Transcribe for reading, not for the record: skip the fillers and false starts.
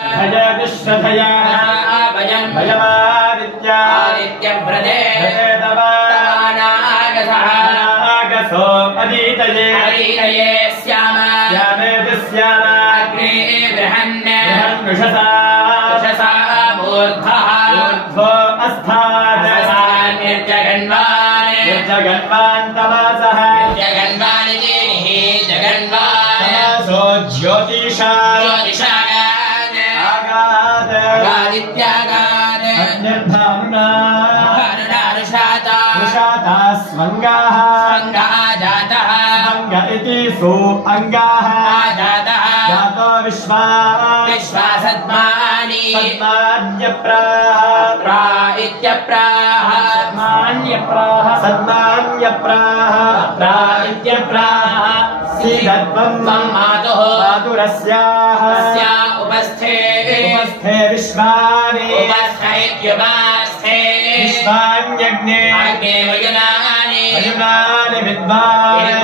भयविश्वधया भयमादित्यादित्यव्रते तवानागसो अदीतये श्यामेति श्याम अग्ने बृहन्नुषसा मूर्ध्वो अस्तात् निर्जगन्वान् तमासः तमासो ज्योतिषागात् अनुषाता स्वङ्गाः जातः स्वङ्ग इति सु अङ्गाः जातो विश्वासद्मानि सद्मान्यप्राः सीदत्वं मातुरस्याः उपस्थे विश्वानि विश्वान्यग्ने वयुनानि विद्वान्